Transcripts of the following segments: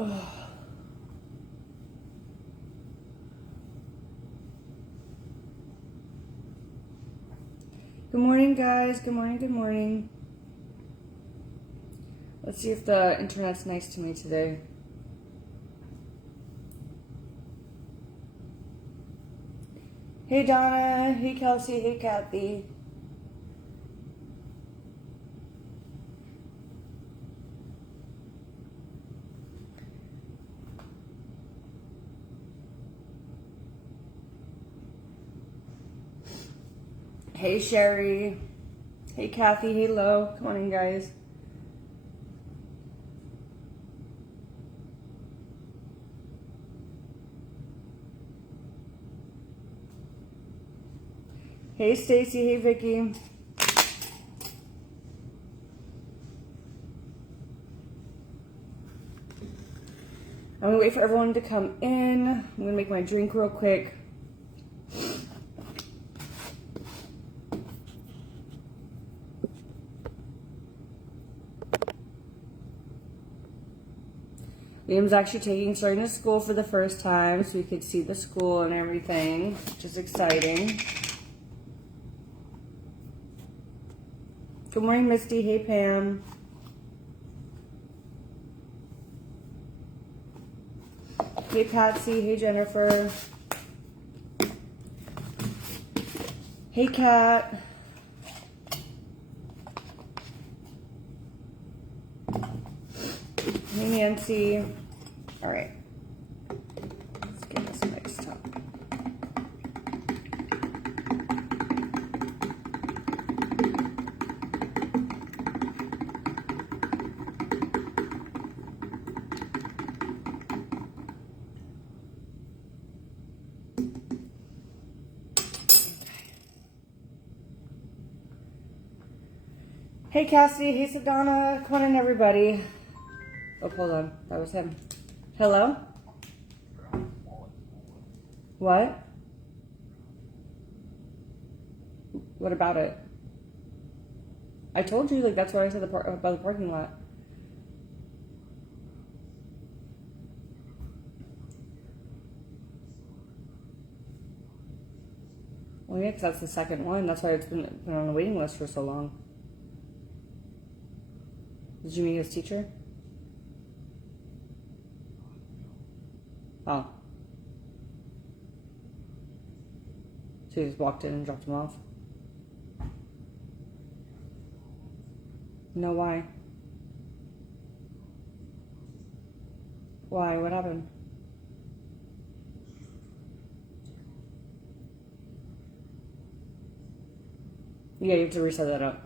Oh. Good morning, guys. Good morning, good morning. Let's see if the internet's nice to me today. Hey, Donna. Hey, Kelsey. Hey, Kathy. Hey, Sherry. Hey, Kathy. Hey, Lo. Come on in, guys. Hey, Stacy. Hey, Vicky. I'm going to wait for everyone to come in. I'm going to make my drink real quick. Liam's actually starting to school for the first time, so we could see the school and everything, which is exciting. Good morning, Misty. Hey, Pam. Hey, Patsy. Hey, Jennifer. Hey, Kat. Hey, Nancy. All right. Let's get this mixed up. Hey, Cassidy. Hey, Sedona. Come on in, everybody. Oh, hold on. That was him. Hello? What? What about it? I told you, like, that's what I said about the parking lot. Well, yeah, 'cause that's the second one. That's why it's been on the waiting list for so long. Did you meet his teacher? Oh. So you just walked in and dropped him off? No, why? Why? What happened? Yeah, you have to reset that up.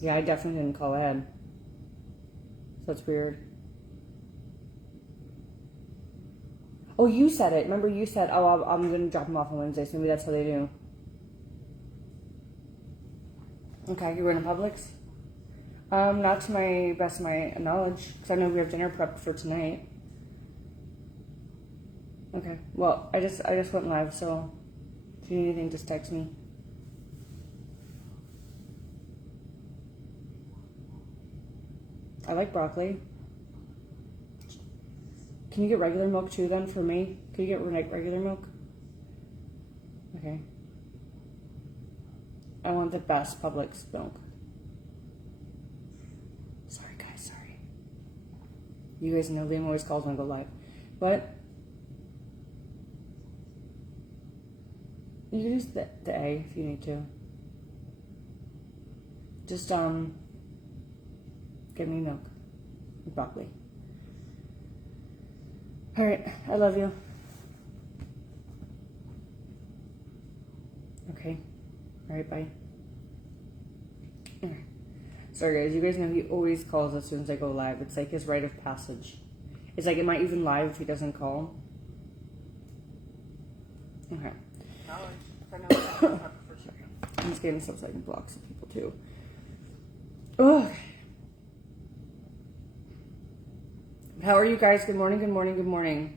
Yeah, I definitely didn't call ahead. So that's weird. Oh, you said it. Remember you said, oh, I'm going to drop him off on Wednesday, so maybe that's how they do. Okay, you're going to Publix? Not to my best of my knowledge, because I know we have dinner prepped for tonight. Okay, well, I just went live, so if you need anything, just text me. I like broccoli. Can you get regular milk too then for me? Can you get regular milk? Okay. I want the best Publix milk. Sorry guys, sorry. You guys know Liam always calls when I go live. But you can use the A if you need to. Just give me milk with broccoli. All right, I love you. Okay, all right, bye. Sorry guys, you guys know he always calls as soon as I go live. It's like his rite of passage. It's like, am I even live if he doesn't call? Okay. Sorry. I'm just getting stuff so I can block some people too. Oh. How are you guys? Good morning, good morning, good morning.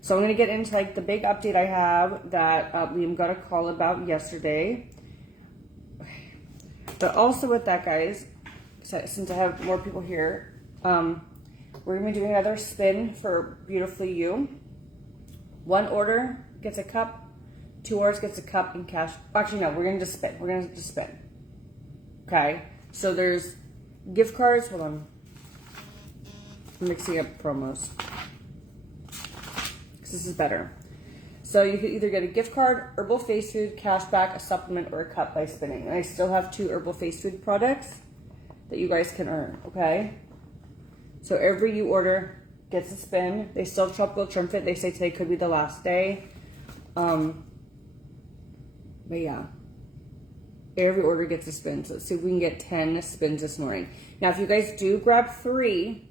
So I'm going to get into like the big update I have that Liam got a call about yesterday. But also with that, guys, since I have more people here, we're going to be doing another spin for Beautifully You. 1 order gets a cup, 2 orders gets a cup and cash. Actually, no, we're going to just spin. We're going to just spin. Okay? So there's gift cards. Hold on. I'm mixing up promos. Because this is better. So you could either get a gift card, herbal face food, cashback, a supplement, or a cup by spinning. And I still have 2 herbal face food products that you guys can earn, okay? So every you order gets a spin. They still have tropical trim fit. They say today could be the last day. But yeah. Every order gets a spin. So let's see if we can get 10 spins this morning. Now, if you guys do grab 3,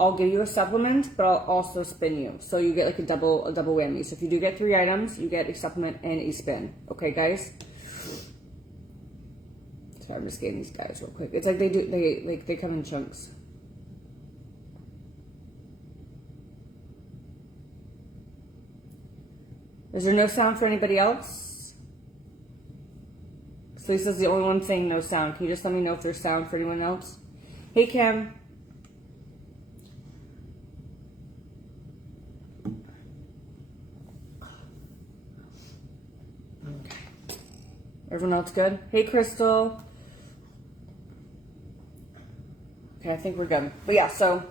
I'll give you a supplement, but I'll also spin you. So you get like a double whammy. So if you do get 3 items, you get a supplement and a spin. Okay, guys? Sorry, I'm just getting these guys real quick. It's like they come in chunks. Is there no sound for anybody else? So Lisa's the only one saying no sound. Can you just let me know if there's sound for anyone else? Hey, Cam. Okay. Everyone else good? Hey, Crystal. Okay, I think we're good. But yeah, so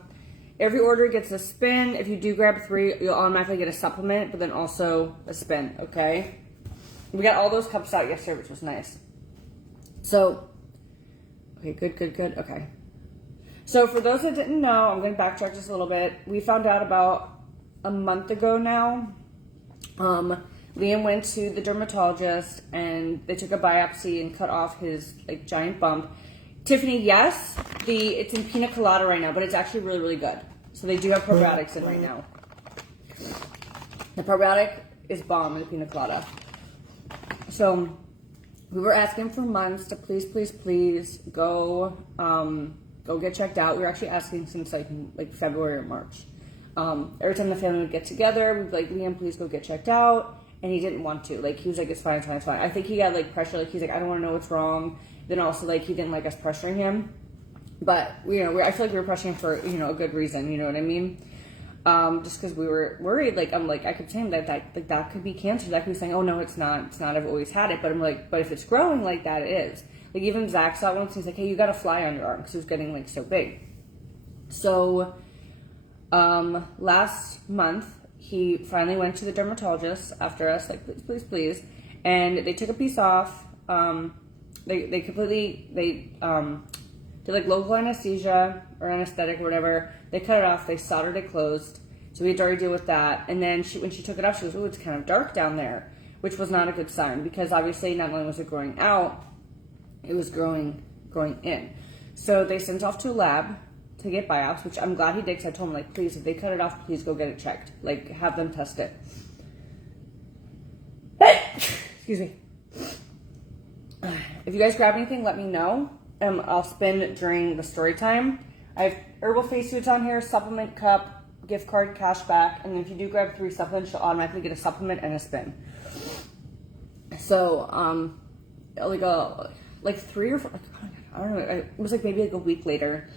every order gets a spin. If you do grab 3, you'll automatically get a supplement, but then also a spin, okay? We got all those cups out yesterday, which was nice. So, okay, good. Okay. So for those that didn't know, I'm going to backtrack just a little bit. We found out about a month ago now. Liam went to the dermatologist and they took a biopsy and cut off his like giant bump. Tiffany, yes, it's in pina colada right now, but it's actually really, really good. So they do have probiotics in right now. The probiotic is bomb in the pina colada. So we were asking for months to please go get checked out. We were actually asking since like February or March. Every time the family would get together, we'd be like, Liam, please go get checked out. And he didn't want to. Like, he was like, it's fine. I think he got like pressure. Like, he's like, I don't want to know what's wrong. Then also, like, he didn't like us pressuring him. But, I feel like we were pressuring for, a good reason. You know what I mean? Just because we were worried. Like, I'm like, I could say that could be cancer. That could be saying, oh, no, it's not. It's not. I've always had it. But I'm like, but if it's growing like that, it is. Like, even Zach saw it once. He's like, hey, you got a fly on your arm. Because it was getting, like, so big. So, last month, he finally went to the dermatologist after us, like, please. And they took a piece off. They did like local anesthesia or anesthetic or whatever. They cut it off. They soldered it closed. So we had to already deal with that. And then when she took it off, she goes, oh, it's kind of dark down there, which was not a good sign because obviously not only was it growing out, it was growing in. So they sent off to a lab to get biopsy, which I'm glad he did because I told him, like, please, if they cut it off, please go get it checked. Like, have them test it. Excuse me. If you guys grab anything, let me know. I'll spin during the story time. I have herbal face foods on here, supplement, cup, gift card, cash back. And then if you do grab 3 supplements, you'll automatically get a supplement and a spin. So, like 3 or 4, I don't know, it was like maybe like a week later.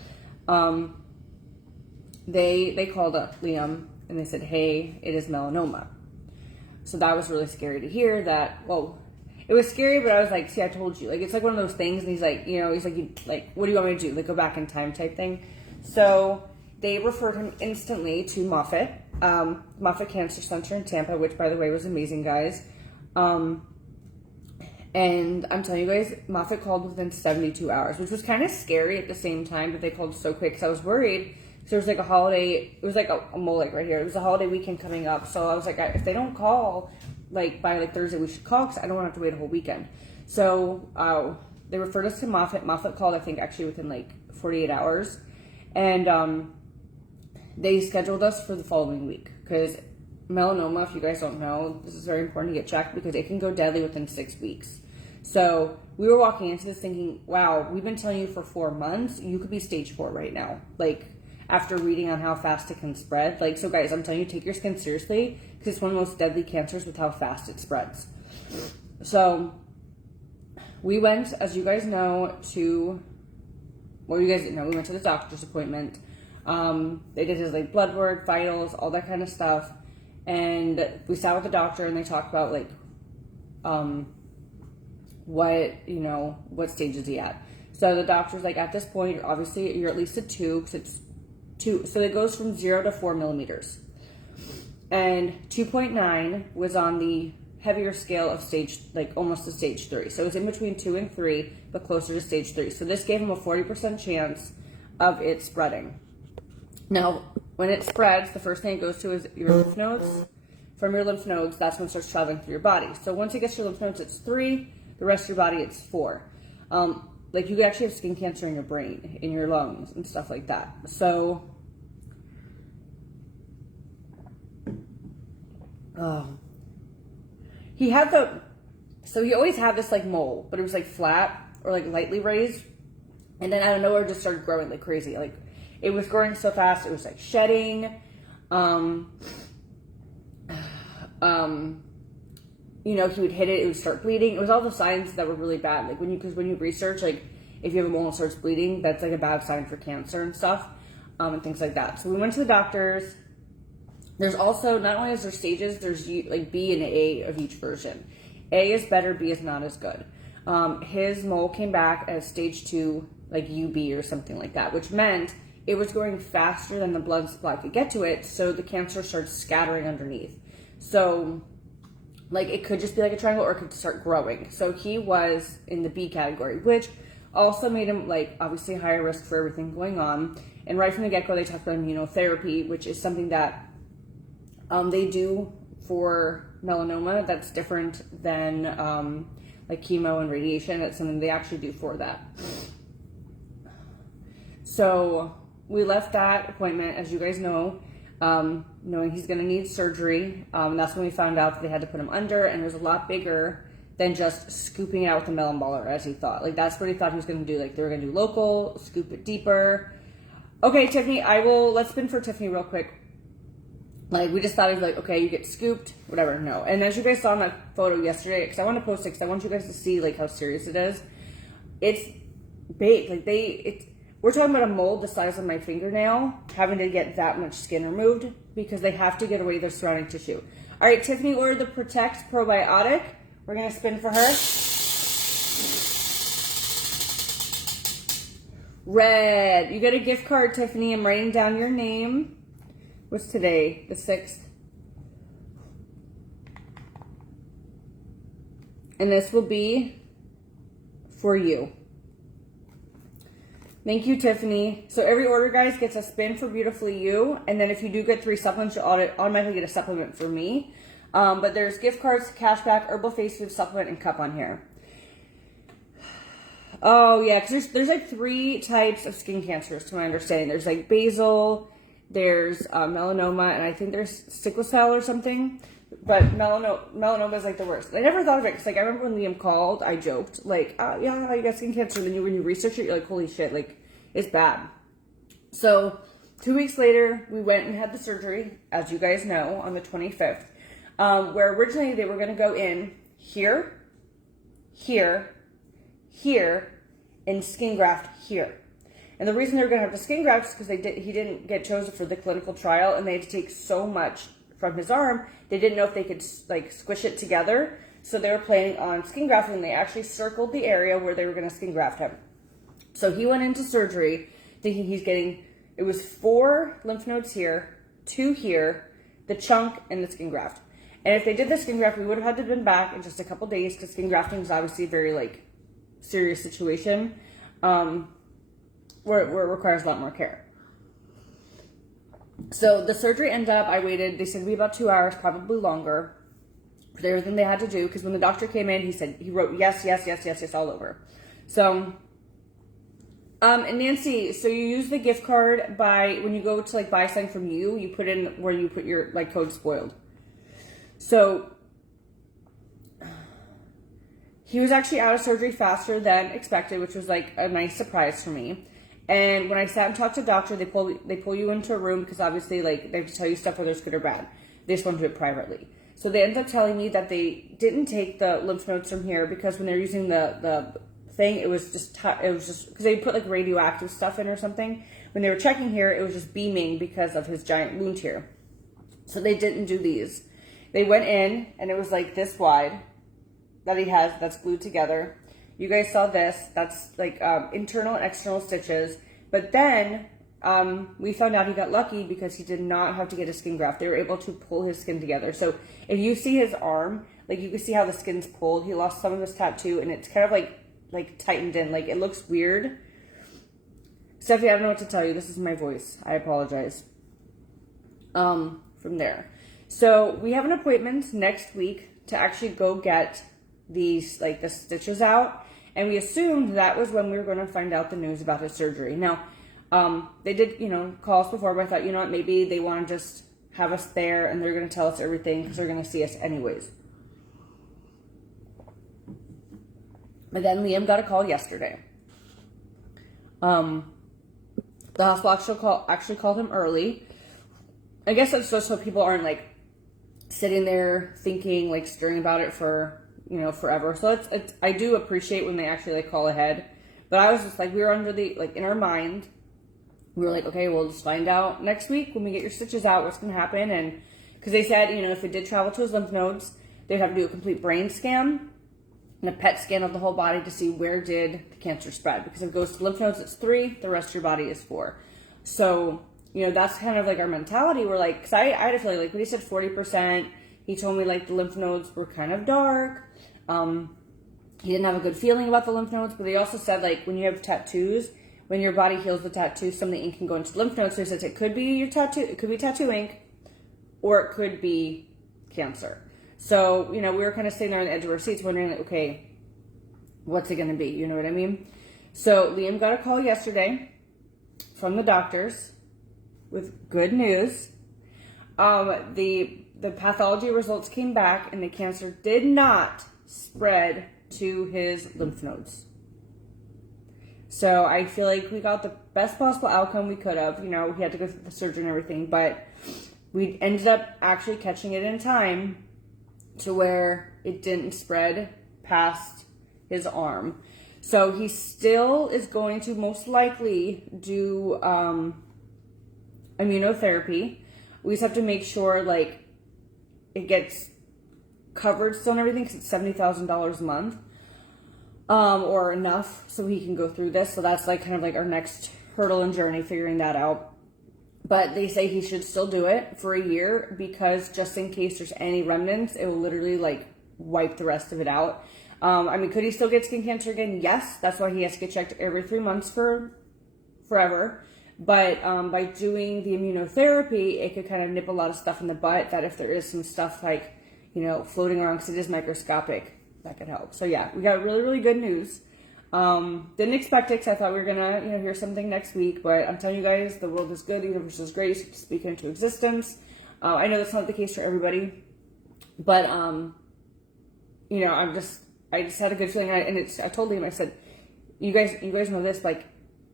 They called up Liam and they said, hey, it is melanoma. So that was really scary to hear that. Well, it was scary, but I was like, see, I told you. Like, it's like one of those things. And he's like, what do you want me to do? Like, go back in time type thing. So they referred him instantly to Moffitt Cancer Center in Tampa, which, by the way, was amazing, guys. And I'm telling you guys, Moffitt called within 72 hours, which was kind of scary at the same time that they called so quick. Because I was worried. So there was like a holiday. It was like a mole right here. It was a holiday weekend coming up. So I was like, if they don't call like by like Thursday, we should call because I don't want to have to wait a whole weekend. So they referred us to Moffitt. Moffitt called, I think, actually within like 48 hours. And they scheduled us for the following week because melanoma, if you guys don't know, this is very important to get checked because it can go deadly within 6 weeks. So we were walking into this thinking, wow, we've been telling you for 4 months, you could be stage 4 right now. Like, after reading on how fast it can spread. Like, so guys, I'm telling you, take your skin seriously, because it's one of the most deadly cancers with how fast it spreads. So we went, as you guys know, to, well, you guys didn't know, we went to the doctor's appointment. They did his like blood work, vitals, all that kind of stuff. And we sat with the doctor and they talked about like, what stage is he at? So the doctor's like, at this point, obviously you're at least a 2, because it's 2. So it goes from 0 to 4 millimeters. And 2.9 was on the heavier scale of stage, like almost to stage 3. So it was in between 2 and 3, but closer to stage 3. So this gave him a 40% chance of it spreading. Now, when it spreads, the first thing it goes to is your lymph nodes. From your lymph nodes, that's when it starts traveling through your body. So once it gets to your lymph nodes, it's 3. The rest of your body, it's 4. Like, you could actually have skin cancer in your brain, in your lungs, and stuff like that. So, he always had this, like, mole, but it was, like, flat or, like, lightly raised. And then out of nowhere, it just started growing like crazy. Like, it was growing so fast, it was, like, shedding. He would hit it, it would start bleeding. It was all the signs that were really bad. Like, because when you research, like, if you have a mole and starts bleeding, that's like a bad sign for cancer and stuff, and things like that. So we went to the doctors. There's also, not only is there stages, there's like B and A of each version. A is better, B is not as good. His mole came back as stage 2, like UB or something like that, which meant it was growing faster than the blood supply could get to it, so the cancer starts scattering underneath. So, like, it could just be like a triangle, or it could start growing. So he was in the B category, which also made him, like, obviously higher risk for everything going on. And right from the get-go, they talked about immunotherapy, which is something that they do for melanoma. That's different than like chemo and radiation. That's something they actually do for that. So we left that appointment, as you guys know, knowing he's going to need surgery. That's when we found out that they had to put him under, and it was a lot bigger than just scooping it out with a melon baller, as he thought. Like, that's what he thought he was going to do. Like, they were going to do local, scoop it deeper. Okay, Tiffany, let's spin for Tiffany real quick. Like, we just thought it was like, okay, you get scooped, whatever. No. And as you guys saw in that photo yesterday, because I want to post it, because I want you guys to see, like, how serious it is. It's big. Like, we're talking about a mold the size of my fingernail, having to get that much skin removed, because they have to get away their surrounding tissue. All right, Tiffany ordered the Protect Probiotic. We're going to spin for her. Red. You get a gift card, Tiffany. I'm writing down your name. What's today? The 6th. And this will be for you. Thank you, Tiffany. So every order, guys, gets a spin for Beautifully You. And then if you do get 3 supplements, you'll automatically get a supplement for me. But there's gift cards, cashback, herbal face food, supplement, and cup on here. Oh, yeah, because there's like 3 types of skin cancers, to my understanding. There's like basal, there's melanoma, and I think there's sickle cell or something. But melanoma is like the worst. I never thought of it, because like I remember when Liam called, I joked, like, yeah, you got skin cancer. And then when you research it, you're like, holy shit, like, it's bad. So 2 weeks later, we went and had the surgery, as you guys know, on the 25th. Where originally they were going to go in here, here, here, and skin graft here. And the reason they were going to have the skin graft is because he didn't get chosen for the clinical trial, and they had to take so much from his arm, they didn't know if they could like squish it together. So they were planning on skin grafting, and they actually circled the area where they were going to skin graft him. So he went into surgery thinking it was 4 lymph nodes here, 2 here, the chunk, and the skin graft. And if they did the skin graft, we would have had to have been back in just a couple days, because skin grafting is obviously a very like serious situation where it requires a lot more care. So the surgery ended up, I waited, they said it'd be about 2 hours, probably longer, for everything they had to do, because when the doctor came in, he wrote yes, yes, yes, yes, yes all over. So, and Nancy, so you use the gift card when you go to like buy something from you put in where you put your like code SPOILED. So he was actually out of surgery faster than expected, which was like a nice surprise for me. And when I sat and talked to the doctor, they pull you into a room because obviously like they have to tell you stuff whether it's good or bad. They just want to do it privately. So they ended up telling me that they didn't take the lymph nodes from here because when they're using the thing, it was just because they put like radioactive stuff in or something. When they were checking here, it was just beaming because of his giant wound here. So they didn't do these. They went in and it was like this wide that he has that's glued together. You guys saw this. That's like internal and external stitches. But then we found out he got lucky because he did not have to get a skin graft. They were able to pull his skin together. So if you see his arm, like you can see how the skin's pulled. He lost some of his tattoo and it's kind of like tightened in. Like it looks weird. Steffi, I don't know what to tell you. This is my voice. I apologize. From there. So we have an appointment next week to actually go get these, like the stitches out. And we assumed that was when we were going to find out the news about his surgery. Now, they did, call us before, but I thought, you know what, maybe they want to just have us there and they're going to tell us everything because they're going to see us anyways. But then Liam got a call yesterday. The hospital actually called him early. I guess that's just so people aren't like sitting there thinking, like stirring about it for, forever. So it's I do appreciate when they actually like call ahead. But I was just like, we were under the, like in our mind, we were like, okay, we'll just find out next week when we get your stitches out, what's going to happen. And because they said, if it did travel to his lymph nodes, they'd have to do a complete brain scan and a PET scan of the whole body to see where did the cancer spread. Because if it goes to lymph nodes, it's 3, the rest of your body is 4. So, that's kind of like our mentality. We're like, because I had a feeling, like when he said 40%, he told me like the lymph nodes were kind of dark. He didn't have a good feeling about the lymph nodes, but he also said like when you have tattoos, when your body heals the tattoo, some of the ink can go into the lymph nodes. So he says it could be your tattoo, it could be tattoo ink, or it could be cancer. So, we were kind of sitting there on the edge of our seats wondering like, okay, what's it going to be? You know what I mean? So Liam got a call yesterday from the doctors with good news. The pathology results came back and the cancer did not spread to his lymph nodes. So I feel like we got the best possible outcome we could have. He had to go through the surgery and everything, but we ended up actually catching it in time to where it didn't spread past his arm. So he still is going to most likely do immunotherapy. We just have to make sure like it gets covered still and everything because it's $70,000 a month. Or enough so he can go through this. So that's like kind of like our next hurdle and journey, figuring that out. But they say he should still do it for a year because just in case there's any remnants, it will literally like wipe the rest of it out. Could he still get skin cancer again? Yes. That's why he has to get checked every 3 months for forever. But by doing the immunotherapy, it could kind of nip a lot of stuff in the butt that if there is some stuff like, floating around because it is microscopic, that could help. So yeah, we got really, really good news. Didn't expect it because I thought we were gonna, hear something next week, but I'm telling you guys, the world is good, the universe is great, so speak into existence. I know that's not the case for everybody, but I just had a good feeling, I told him, I said, you guys know this, like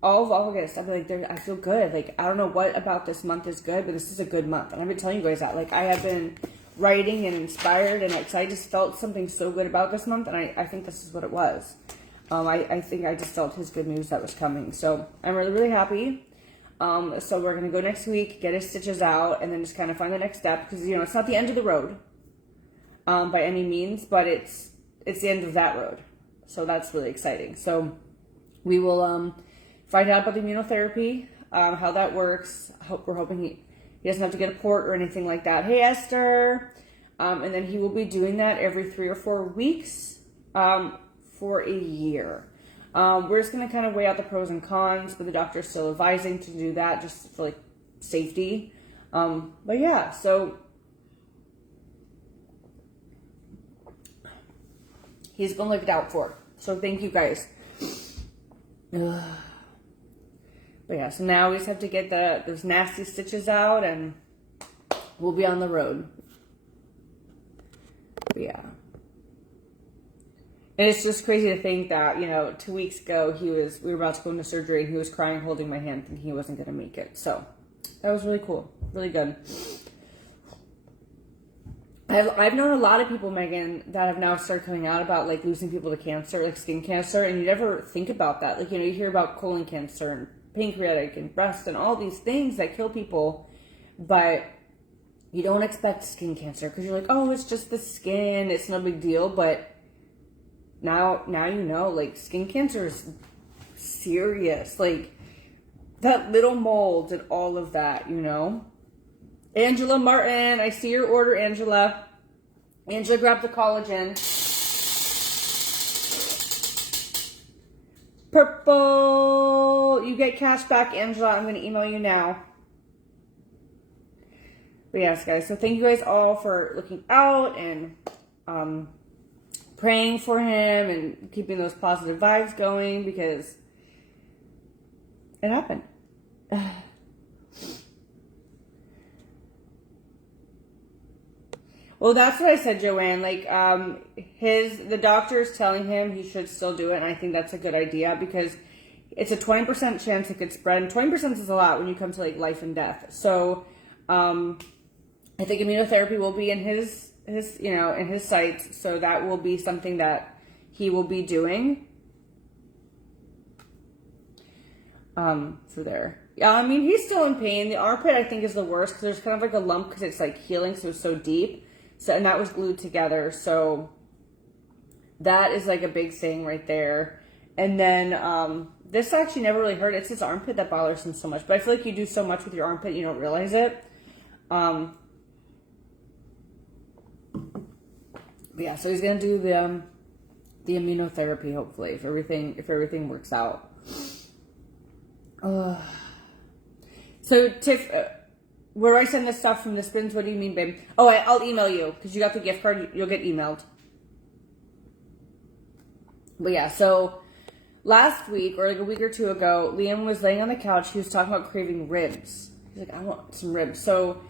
all of August, I'd be like, I feel good. Like I don't know what about this month is good, but this is a good month, and I've been telling you guys that. Like I have been writing and inspired, and I just felt something so good about this month, and I think this is what it was. I think I just felt his good news that was coming. So I'm really, really happy. So we're going to go next week, get his stitches out, and then just kind of find the next step. Because, it's not the end of the road by any means, but it's the end of that road. So that's really exciting. So we will find out about the immunotherapy, how that works. We're hoping he doesn't have to get a port or anything like that. Hey, Esther. And then he will be doing that every 3 or 4 weeks. For a year. We're just going to kind of weigh out the pros and cons, but the doctor's still advising to do that just for like safety. But yeah, so he's going to look it out for. So thank you guys. But yeah, so now we just have to get those nasty stitches out and we'll be on the road. But yeah. And it's just crazy to think that, 2 weeks ago we were about to go into surgery and he was crying, holding my hand, thinking he wasn't going to make it. So that was really cool. Really good. I've known a lot of people, Megan, that have now started coming out about like losing people to cancer, like skin cancer. And you never think about that. Like, you hear about colon cancer and pancreatic and breast and all these things that kill people. But you don't expect skin cancer because you're like, oh, it's just the skin. It's no big deal. But now like skin cancer is serious. Like that little mold and all of that, Angela Martin, I see your order, Angela. Angela grabbed the collagen. Purple. You get cash back, Angela. I'm going to email you now. But yes, guys. So thank you guys all for looking out and praying for him and keeping those positive vibes going because it happened. Well, that's what I said, Joanne. Like, the doctor is telling him he should still do it, and I think that's a good idea because it's a 20% chance it could spread, and 20% is a lot when you come to like life and death. So, I think immunotherapy will be in his in his sights, so that will be something that he will be doing. For there. Yeah, I mean, he's still in pain. The armpit, I think, is the worst because there's kind of like a lump because it's like healing, so it's so deep. So, and that was glued together. So that is like a big thing right there. And then, this actually never really hurt. It's his armpit that bothers him so much. But I feel like you do so much with your armpit, you don't realize it. Yeah, so he's going to do the immunotherapy, hopefully, if everything works out. So, Tiff, where do I send this stuff from the spins? What do you mean, babe? Oh, I'll email you because you got the gift card. You'll get emailed. But yeah, so last week or like a week or two ago, Liam was laying on the couch. He was talking about craving ribs. He's like, I want some ribs. So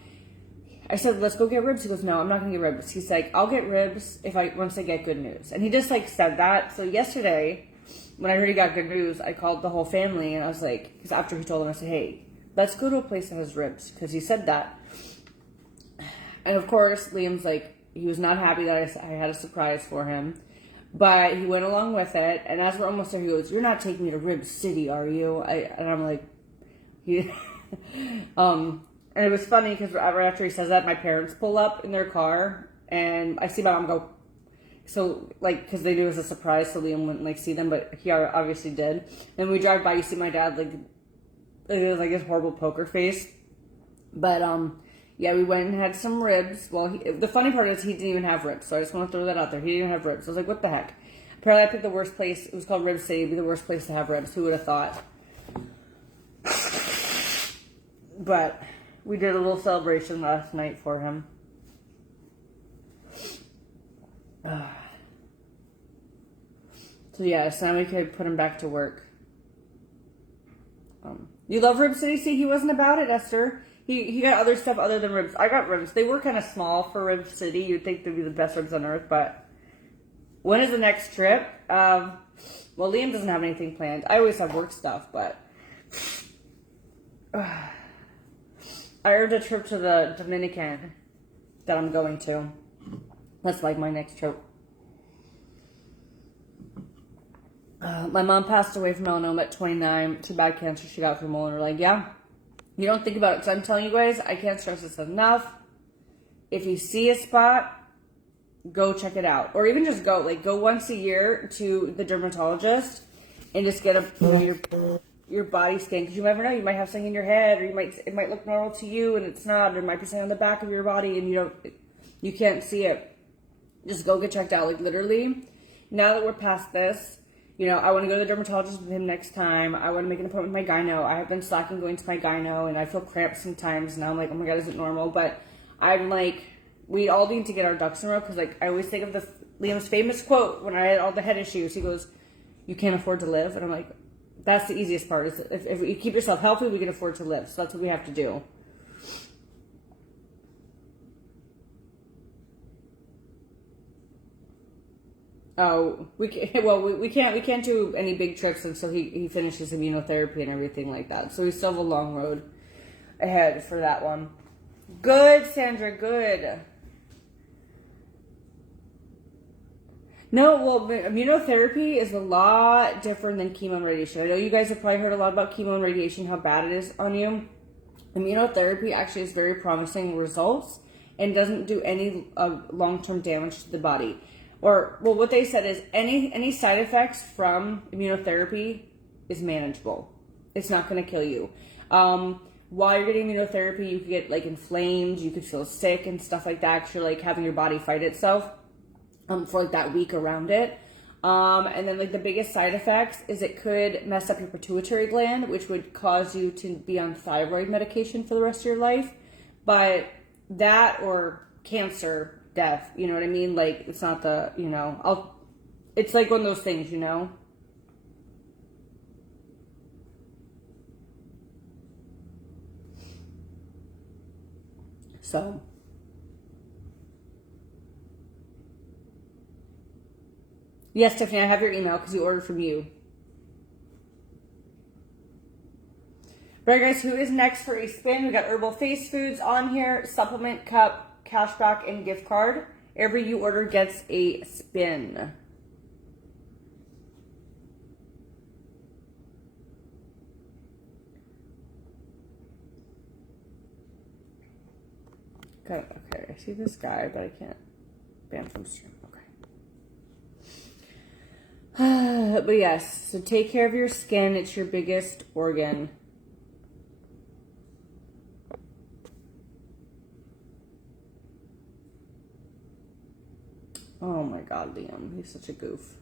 I said, let's go get ribs. He goes, no, I'm not going to get ribs. He's like, I'll get ribs once I get good news. And he just like said that. So yesterday, when I heard he got good news, I called the whole family and I was like, because after he told them, I said, hey, let's go to a place that has ribs, because he said that. And of course, Liam's like, he was not happy that I had a surprise for him, but he went along with it. And as we're almost there, he goes, you're not taking me to Rib City, are you? And I'm like, yeah. And it was funny because right after he says that, my parents pull up in their car and I see my mom go, so, like, because they knew it was a surprise, so Liam wouldn't, like, see them, but he obviously did. And we drive by, you see my dad, like, it was, like, his horrible poker face. But, yeah, we went and had some ribs. Well, the funny part is he didn't even have ribs, so I just want to throw that out there. He didn't even have ribs. I was like, what the heck? Apparently I picked the worst place. It was called Rib City. It'd be the worst place to have ribs. Who would have thought? But we did a little celebration last night for him. So yeah, so now we could put him back to work. You love Rib City? See, he wasn't about it, Esther. He got other stuff other than ribs. I got ribs. They were kind of small for Rib City. You'd think they'd be the best ribs on earth, but when is the next trip? Well, Liam doesn't have anything planned. I always have work stuff, but I earned a trip to the Dominican that I'm going to. That's like my next trip. My mom passed away from melanoma at 29. It's a bad cancer she got from mole. And we're like, yeah, you don't think about it. Because I'm telling you guys, I can't stress this enough. If you see a spot, go check it out. Or even just go. Like, go once a year to the dermatologist and just get your body scan. Because you never know. You might have something in your head, or it might look normal to you and it's not. There might be something on the back of your body and you can't see it. Just go get checked out. Like, literally, now that we're past this, I want to go to the dermatologist with him next time. I want to make an appointment with my gyno. I have been slacking going to my gyno, and I feel cramped sometimes. And now I'm like, oh my God, is it normal? But I'm like, we all need to get our ducks in a row. Because, like, I always think of Liam's famous quote when I had all the head issues. He goes, you can't afford to live. And I'm like, that's the easiest part. Is if you keep yourself healthy, we can afford to live. So that's what we have to do. Oh, we can't, well, we can't do any big trips until he finishes immunotherapy and everything like that. So we still have a long road ahead for that one. Good, Sandra, good. No, well, immunotherapy is a lot different than chemo and radiation. I know you guys have probably heard a lot about chemo and radiation, how bad it is on you. Immunotherapy actually has very promising results and doesn't do any long-term damage to the body. Or, well, what they said is any side effects from immunotherapy is manageable. It's not going to kill you. While you're getting immunotherapy, you could get like inflamed, you could feel sick and stuff like that. 'Cause you're like having your body fight itself for like that week around it. And then like the biggest side effects is it could mess up your pituitary gland, which would cause you to be on thyroid medication for the rest of your life. But that or cancer, death, you know what I mean? Like it's not the, you know, it's like one of those things, you know? So. Yes, Tiffany, I have your email because you ordered from you. Alright guys, who is next for a spin? We got Herbal Face Foods on here, supplement cup, cashback, and gift card. Every you order gets a spin. Okay, I see this guy, but I can't ban from stream. Okay. But yes, so take care of your skin. It's your biggest organ. Oh my God, Liam, he's such a goof.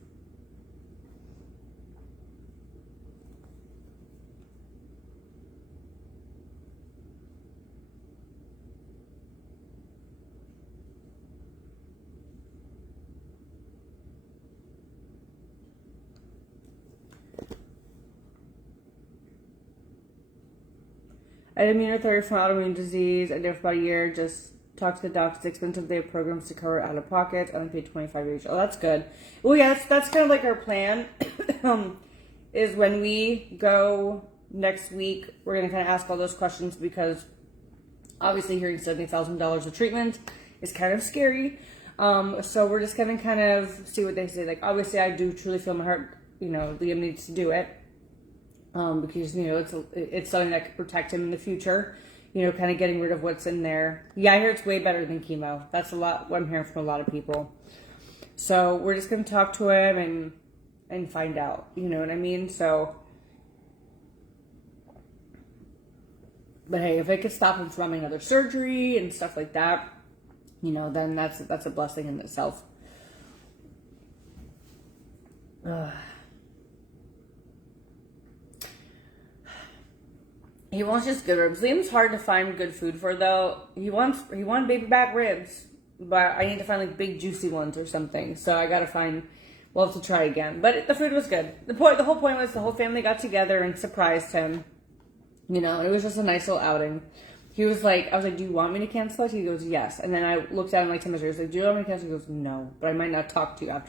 I had immunotherapy for autoimmune disease. I did it for about a year. Just talk to the doctor. It's expensive. They have programs to cover out of pocket. I only paid $25 each. Oh, that's good. Well, yeah, that's kind of like our plan. Is when we go next week, we're gonna kind of ask all those questions because obviously hearing $70,000 of treatment is kind of scary. So we're just gonna kind of see what they say. Like obviously, I do truly feel my heart. You know, Liam needs to do it. Because, you know, it's something that could protect him in the future, you know, kind of getting rid of what's in there. Yeah, I hear it's way better than chemo. That's what I'm hearing from a lot of people. So we're just going to talk to him and find out, you know what I mean? So, but hey, if it could stop him from having another surgery and stuff like that, you know, then that's a blessing in itself. He wants just good ribs. Liam's hard to find good food for though. He wanted baby back ribs, but I need to find like big juicy ones or something. So I gotta find. We'll have to try again. But the food was good. The whole point was the whole family got together and surprised him. You know, and it was just a nice little outing. He was like, I was like, do you want me to cancel it? He goes, yes. And then I looked at him like 10 minutes later. I was like, do you want me to cancel? He goes, no, but I might not talk to you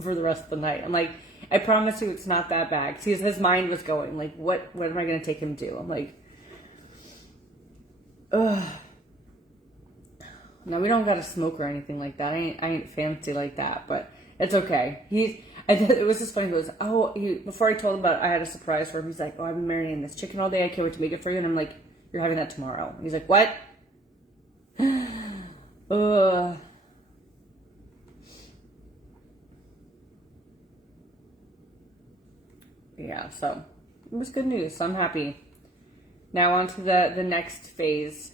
for the rest of the night. I'm like, I promise you it's not that bad. Because his mind was going, like, what am I going to take him to? I'm like, ugh. No, we don't got to smoke or anything like that. I ain't fancy like that, but it's okay. It was just funny. He goes, before I told him about it, I had a surprise for him. He's like, I've been marinating this chicken all day. I can't wait to make it for you. And I'm like, you're having that tomorrow. And he's like, what? Ugh. Yeah, so it was good news. So I'm happy. Now on to the next phase.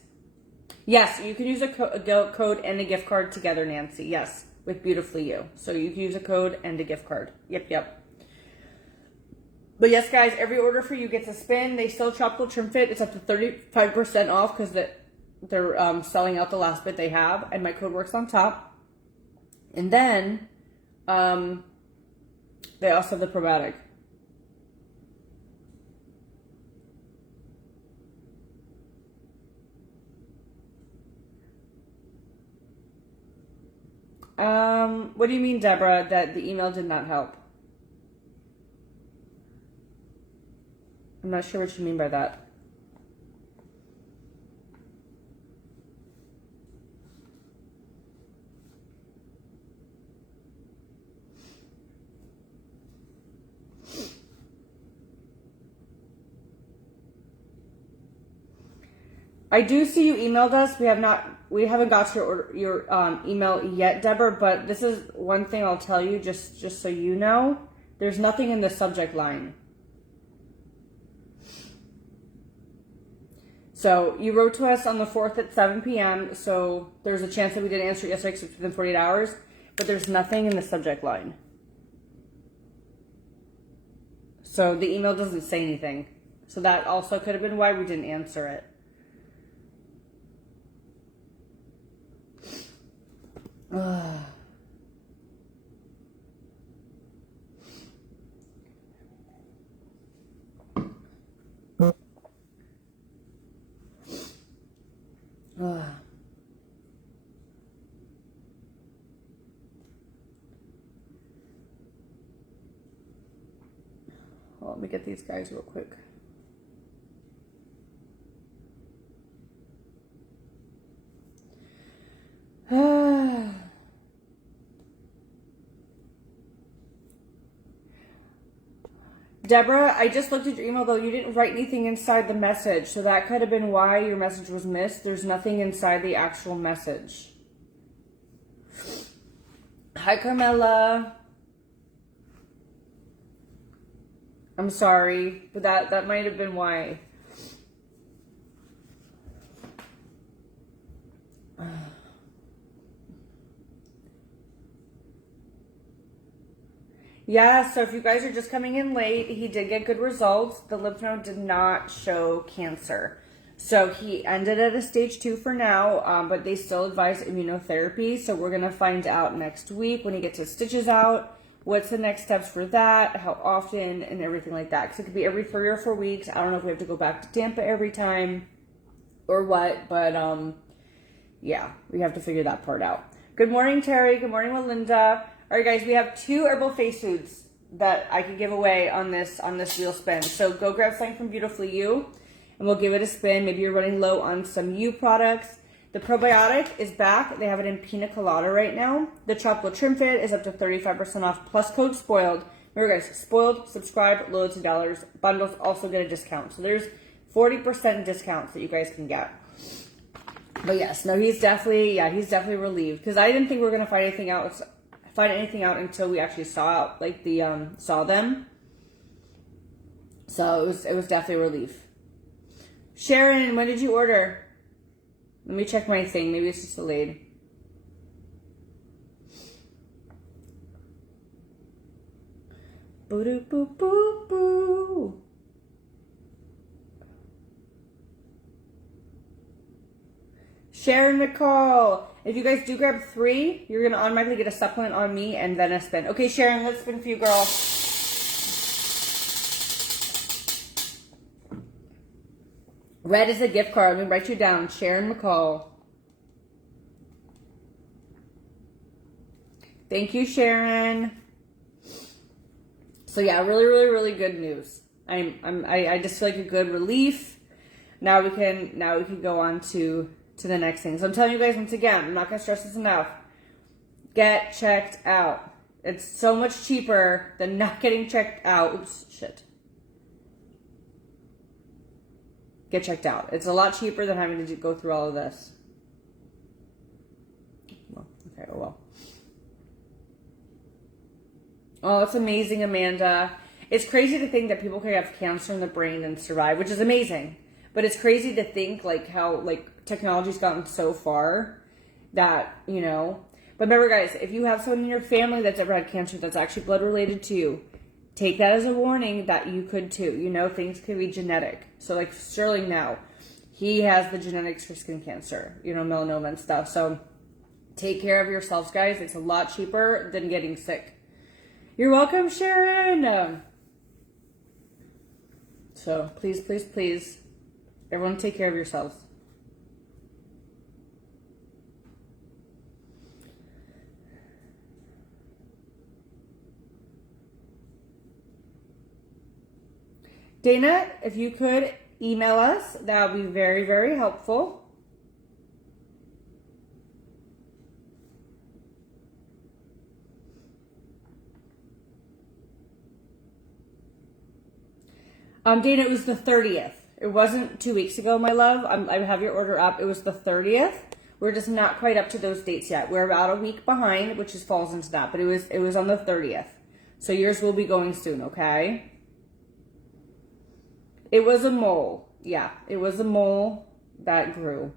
Yes, you can use a code and a gift card together, Nancy. Yes, with Beautifully You. So you can use a code and a gift card. Yep. But yes, guys, every order for you gets a spin. They still tropical trim fit. It's up to 35% off because they're selling out the last bit they have. And my code works on top. And then they also have the probiotic. What do you mean, Deborah, that the email did not help? I'm not sure what you mean by that. I do see you emailed us. We haven't got your email yet, Deborah, but this is one thing I'll tell you, just so you know. There's nothing in the subject line. So you wrote to us on the 4th at 7 p.m., so there's a chance that we didn't answer it yesterday because it's within 48 hours, but there's nothing in the subject line. So the email doesn't say anything. So that also could have been why we didn't answer it. Well, let me get these guys real quick. Deborah, I just looked at your email, though. You didn't write anything inside the message, so that could have been why your message was missed. There's nothing inside the actual message. Hi, Carmela. I'm sorry, but that might have been why. Yeah, so if you guys are just coming in late, he did get good results. The lymph node did not show cancer. So he ended at a stage 2 for now, but they still advise immunotherapy. So we're going to find out next week when he gets his stitches out, what's the next steps for that, how often, and everything like that. Because it could be every 3 or 4 weeks. I don't know if we have to go back to Tampa every time or what, but yeah, we have to figure that part out. Good morning, Terry. Good morning, Melinda. All right, guys, we have 2 herbal face foods that I can give away on this wheel spin. So go grab something from Beautifully You, and we'll give it a spin. Maybe you're running low on some You products. The probiotic is back. They have it in pina colada right now. The chocolate trim fit is up to 35% off plus code SPOILED. Remember, guys, SPOILED, subscribe, loads of dollars. Bundles also get a discount. So there's 40% discounts that you guys can get. But yes, no, he's definitely relieved, because I didn't think we were going to find anything out until we actually saw them. So it was definitely a relief. Sharon, when did you order? Let me check my thing. Maybe it's just delayed. Boo doo boo boo boo. Sharon Nicole. If you guys do grab 3, you're going to automatically get a supplement on me and then a spin. Okay, Sharon, let's spin for you, girl. Red is a gift card. Let me write you down. Sharon McCall. Thank you, Sharon. So yeah, really, really, really good news. I just feel like a good relief. Now we can go on to the next thing. So I'm telling you guys once again, I'm not going to stress this enough. Get checked out. It's so much cheaper than not getting checked out. Oops, shit. Get checked out. It's a lot cheaper than having to go through all of this. Well, okay, oh well. Oh, it's amazing, Amanda. It's crazy to think that people can have cancer in the brain and survive, which is amazing. But it's crazy to think how technology's gotten so far that, But remember, guys, if you have someone in your family that's ever had cancer that's actually blood related to you, take that as a warning that you could too. Things can be genetic. So like Sterling now, he has the genetics for skin cancer, melanoma and stuff. So take care of yourselves, guys. It's a lot cheaper than getting sick. You're welcome, Sharon. So please, please, please, everyone take care of yourselves. Dana, if you could email us, that would be very, very helpful. Dana, it was the 30th. It wasn't 2 weeks ago, my love. I have your order up. It was the 30th. We're just not quite up to those dates yet. We're about a week behind, which just falls into that. But it was on the 30th. So yours will be going soon, okay? It was a mole. Yeah, it was a mole that grew.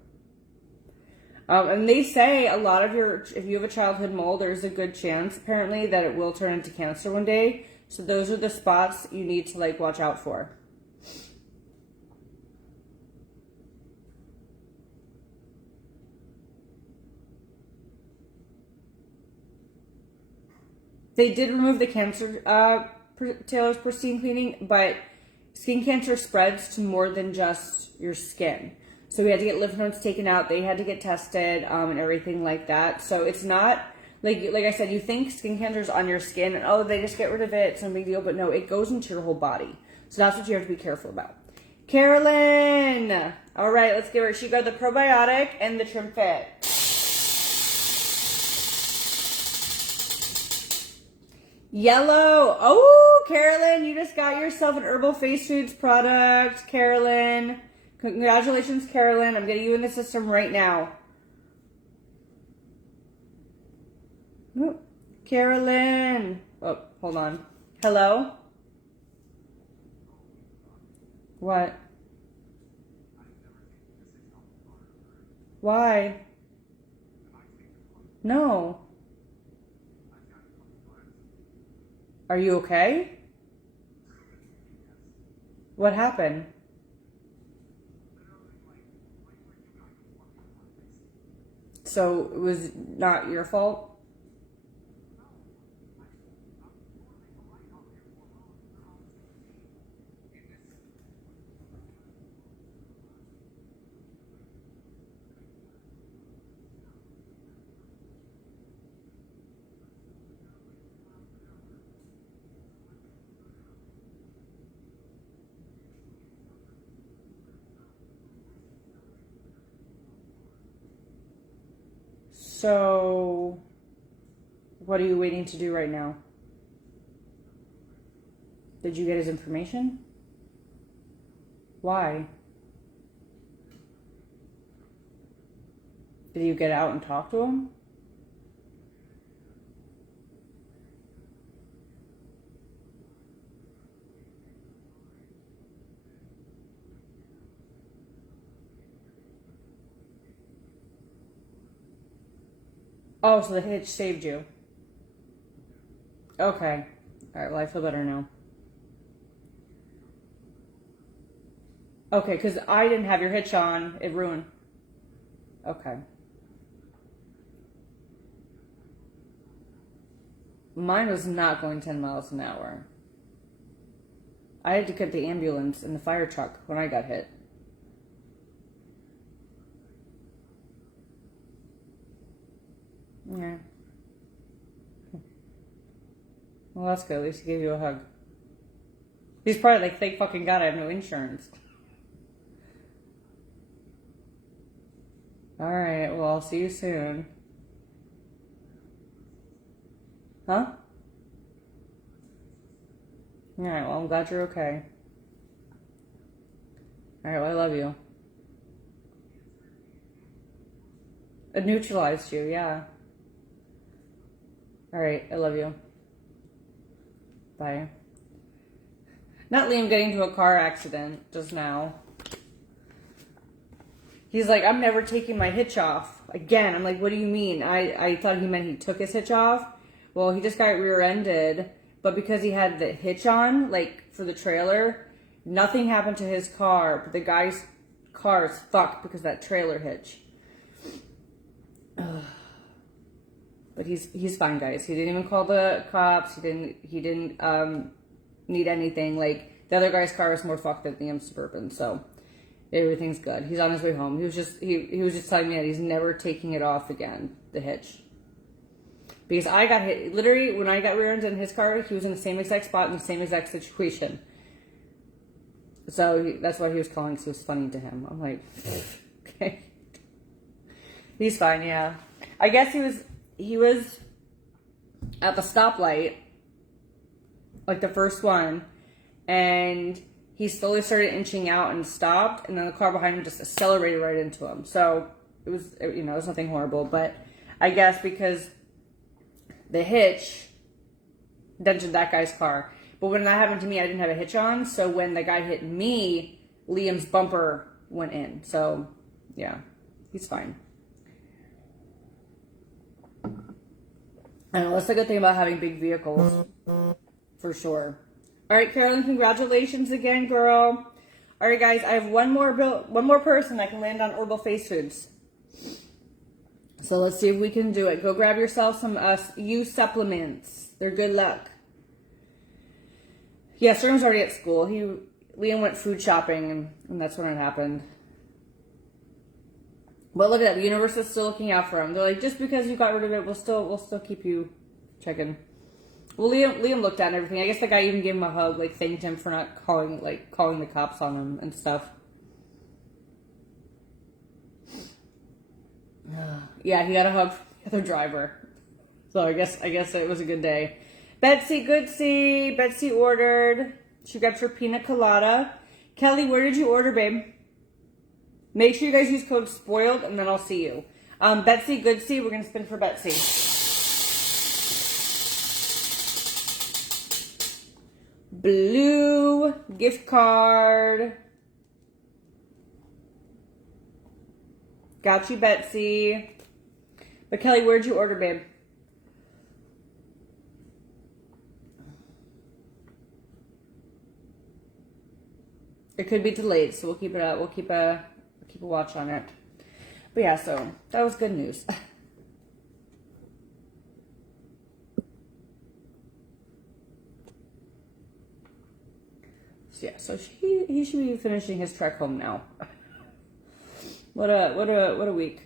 And they say a lot of if you have a childhood mole, there's a good chance, apparently, that it will turn into cancer one day. So those are the spots you need to, like, watch out for. They did remove the cancer, Taylor's pristine cleaning, but skin cancer spreads to more than just your skin. So we had to get lymph nodes taken out. They had to get tested and everything like that. So it's not, like I said, you think skin cancer is on your skin and, oh, they just get rid of it. It's no big deal. But no, it goes into your whole body. So that's what you have to be careful about. Carolyn. All right, let's give her. She got the probiotic and the Trim Fit. Yellow. Oh, Carolyn, you just got yourself an Herbal Face Foods product. Carolyn. Congratulations, Carolyn. I'm getting you in the system right now. Oh, Carolyn. Oh, hold on. Hello? What? Why? No. Are you okay? What happened? So it was not your fault? So, what are you waiting to do right now? Did you get his information? Why? Did you get out and talk to him? Oh, so the hitch saved you. Okay. All right, well, I feel better now. Okay, because I didn't have your hitch on. It ruined. Okay. Mine was not going 10 miles an hour. I had to get the ambulance and the fire truck when I got hit. Yeah. Well, that's good. At least he gave you a hug. He's probably like, thank fucking God I have no insurance. Alright, well, I'll see you soon. Huh? Alright, well, I'm glad you're okay. Alright, well, I love you. It neutralized you, yeah. Alright, I love you. Bye. Not Liam getting into a car accident just now. He's like, I'm never taking my hitch off again. I'm like, what do you mean? I thought he meant he took his hitch off. Well, he just got rear-ended, but because he had the hitch on, like, for the trailer, nothing happened to his car, but the guy's car is fucked because of that trailer hitch. Ugh. But he's fine, guys. He didn't even call the cops. He didn't need anything. Like, the other guy's car is more fucked than the Suburban, so everything's good. He's on his way home. He was just telling me that he's never taking it off again, the hitch. Because I got hit, literally, when I got rear-ended in his car, he was in the same exact spot in the same exact situation. So that's why he was calling, because it was funny to him. I'm like, okay. He's fine, yeah. I guess he was at the stoplight, like the first one, and he slowly started inching out and stopped, and then the car behind him just accelerated right into him. So it was nothing horrible, but I guess because the hitch dented that guy's car. But when that happened to me, I didn't have a hitch on, so when the guy hit me, Liam's bumper went in. So, yeah, he's fine. I know, that's the good thing about having big vehicles, for sure. All right, Carolyn, congratulations again, girl. All right, guys, I have one more person I can land on Herbal Face Foods. So let's see if we can do it. Go grab yourself some used supplements. They're good luck. Yeah, Sterling's already at school. Liam went food shopping, and that's when it happened. But look at that. The universe is still looking out for him. They're like, just because you got rid of it, we'll still keep you checking. Well, Liam looked at and everything. I guess the guy even gave him a hug, like thanked him for not calling the cops on him and stuff. Yeah, he got a hug from the other driver. So I guess it was a good day. Betsy ordered. She got her pina colada. Kelly, where did you order, babe? Make sure you guys use code SPOILED, and then I'll see you. Betsy, Goodsey, we're going to spin for Betsy. Blue gift card. Got you, Betsy. But Kelly, where'd you order, babe? It could be delayed, so we'll keep it up. We'll keep a watch on it. But yeah, so that was good news. So yeah, so he should be finishing his trek home now. What a week.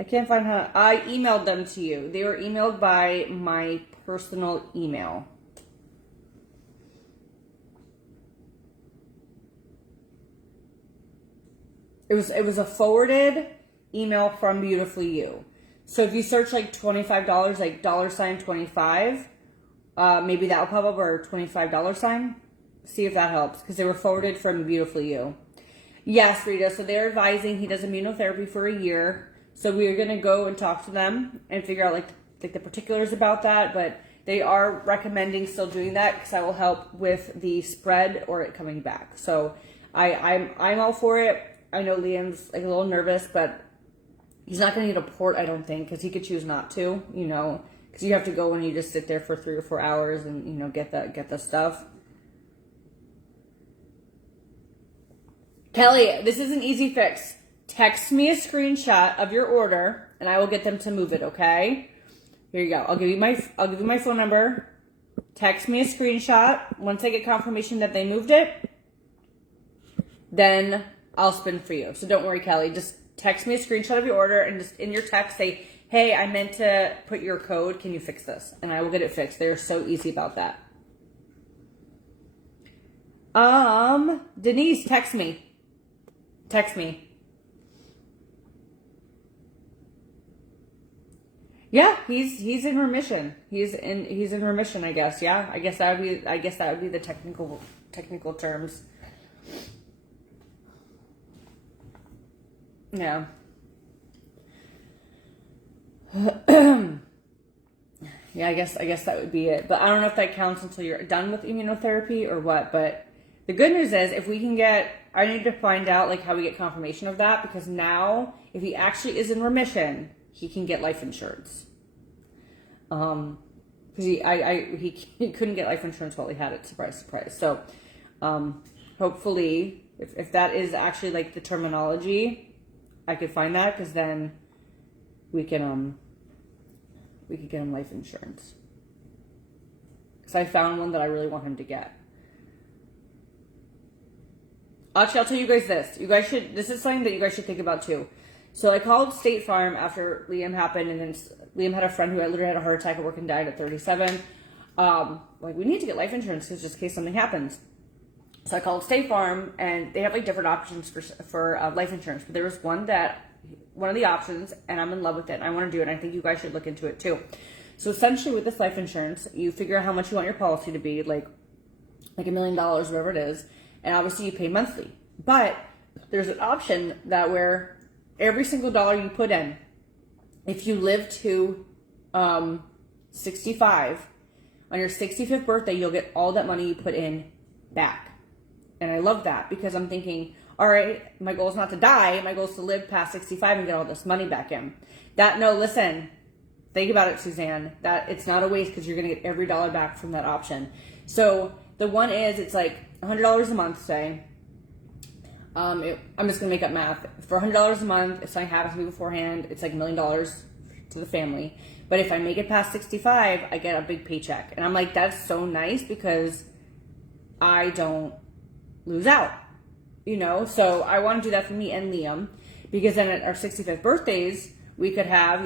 I can't find how. I emailed them to you. They were emailed by my personal email. It was a forwarded email from Beautifully You. So if you search like $25, like $25, maybe that will pop up, or $25. See if that helps, because they were forwarded from Beautifully You. Yes, Rita. So they're advising he does immunotherapy for a year. So we are going to go and talk to them and figure out like the particulars about that. But they are recommending still doing that, because I will help with the spread or it coming back. So I'm all for it. I know Liam's like a little nervous, but he's not going to need a port, I don't think, because he could choose not to, because you have to go and you just sit there for 3 or 4 hours and, get the stuff. Kelly, this is an easy fix. Text me a screenshot of your order and I will get them to move it, okay? Here you go. I'll give you my phone number. Text me a screenshot. Once I get confirmation that they moved it, then I'll spin for you. So don't worry, Kelly. Just text me a screenshot of your order and just in your text say, hey, I meant to put your code. Can you fix this? And I will get it fixed. They're so easy about that. Denise, text me. Text me. Yeah, he's in remission. He's in remission, I guess. Yeah, I guess that would be the technical terms. Yeah. Yeah, I guess that would be it. But I don't know if that counts until you're done with immunotherapy or what. But the good news is, if we can I need to find out like how we get confirmation of that, because now if he actually is in remission, he can get life insurance. Because he couldn't get life insurance while he had it. Surprise, surprise. So, hopefully, if that is actually like the terminology, I could find that, because then we could get him life insurance. Because I found one that I really want him to get. Actually, I'll tell you guys this. This is something that you guys should think about too. So I called State Farm after Liam happened, and then Liam had a friend who literally had a heart attack at work and died at 37. Like, we need to get life insurance because just in case something happens. So I called State Farm, and they have like different options for life insurance. But there was one of the options, and I'm in love with it. And I want to do it. And I think you guys should look into it too. So essentially, with this life insurance, you figure out how much you want your policy to be, like $1 million, whatever it is, and obviously you pay monthly. But there's an option that where every single dollar you put in, if you live to 65, on your 65th birthday, you'll get all that money you put in back. And I love that because I'm thinking, all right, my goal is not to die. My goal is to live past 65 and get all this money back in. Listen, think about it, Suzanne, that it's not a waste because you're going to get every dollar back from that option. So the one is, it's like $100 a month, say. I'm just going to make up math. For $100 a month, if something happens to me beforehand, it's like $1 million to the family. But if I make it past 65, I get a big paycheck. And I'm like, that's so nice because I don't lose out, So I want to do that for me and Liam, because then at our 65th birthdays, we could have,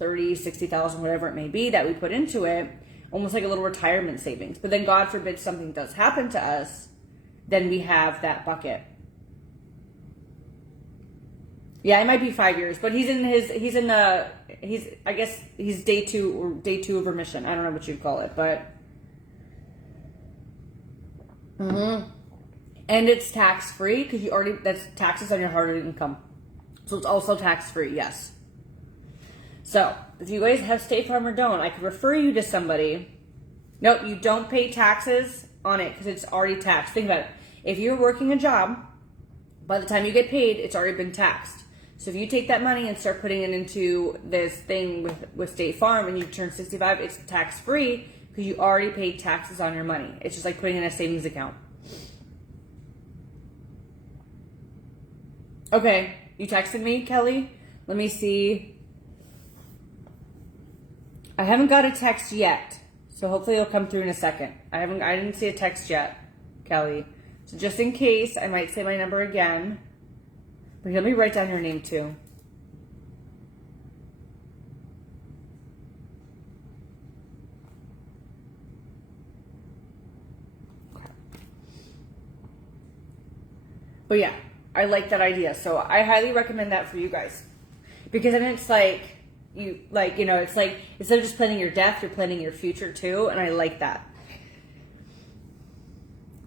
30, 60,000, whatever it may be that we put into it, almost like a little retirement savings. But then God forbid something does happen to us, then we have that bucket. Yeah, it might be 5 years, but he's I guess he's day two of remission. I don't know what you'd call it, but. And it's tax-free because that's taxes on your hard-earned income. So it's also tax-free, yes. So if you guys have State Farm or don't, I could refer you to somebody. No, you don't pay taxes on it because it's already taxed. Think about it. If you're working a job, by the time you get paid, it's already been taxed. So if you take that money and start putting it into this thing with State Farm and you turn 65, it's tax-free because you already paid taxes on your money. It's just like putting in a savings account. Okay, you texted me, Kelly? Let me see. I haven't got a text yet, so hopefully it'll come through in a second. I didn't see a text yet, Kelly. So just in case, I might say my number again. But let me write down your name too. Okay. But yeah. I like that idea. So I highly recommend that for you guys. Because then it's like, it's like, instead of just planning your death, you're planning your future too. And I like that.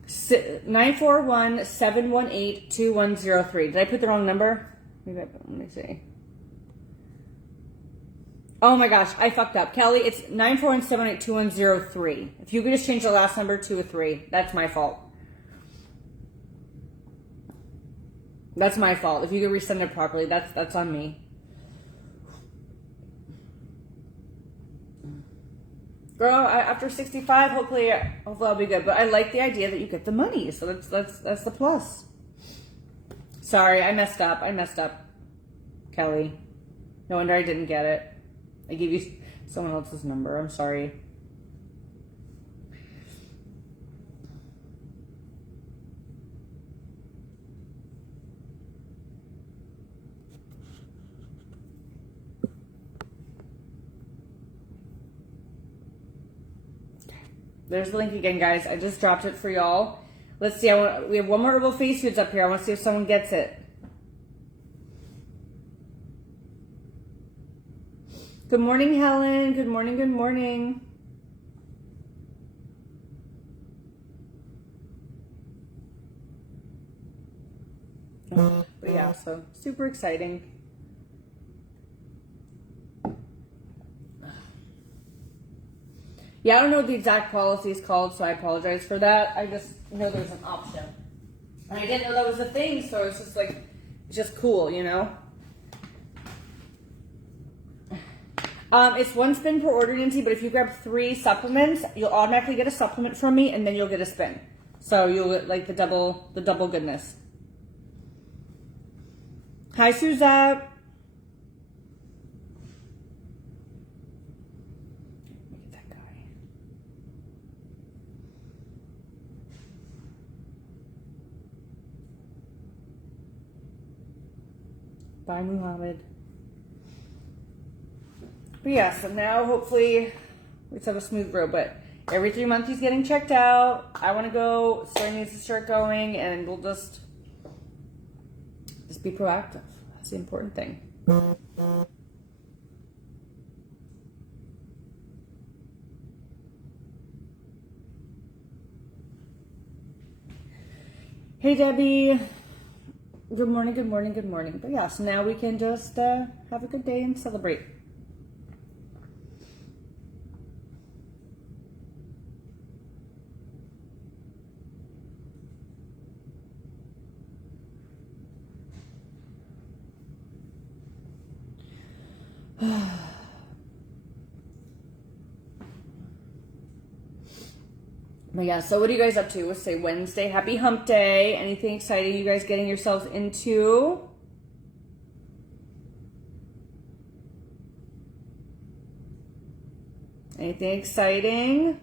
941-718-2103. Did I put the wrong number? Let me see. Oh my gosh, I fucked up. Kelly, it's 941-718-2103. If you could just change the last number to a 3, that's my fault. That's my fault. If you could resend it properly, that's on me. Girl, after 65, hopefully I'll be good. But I like the idea that you get the money, so that's the plus. Sorry, I messed up, Kelly. No wonder I didn't get it. I gave you someone else's number. I'm sorry. There's the link again, guys. I just dropped it for y'all. Let's see. We have one more herbal face foods up here. I want to see if someone gets it. Good morning, Helen. Good morning. Good morning. But yeah, so super exciting. Yeah, I don't know what the exact policy is called, so I apologize for that. I just know there's an option. And I didn't know that was a thing, so it's just like, it's just cool, It's one spin per order, Nancy, but if you grab 3 supplements, you'll automatically get a supplement from me, and then you'll get a spin. So you'll get like the double goodness. Hi, Suzette. Bye, Muhammad. But yeah, so now hopefully let's have a smooth road. But every 3 months he's getting checked out. I want to go, so he needs to start going, and we'll just be proactive. That's the important thing. Hey Debbie. Good morning, good morning, good morning. But yeah, so now we can just have a good day and celebrate. But yeah, so what are you guys up to? Let's say Wednesday. Happy hump day. Anything exciting you guys getting yourselves into? Anything exciting?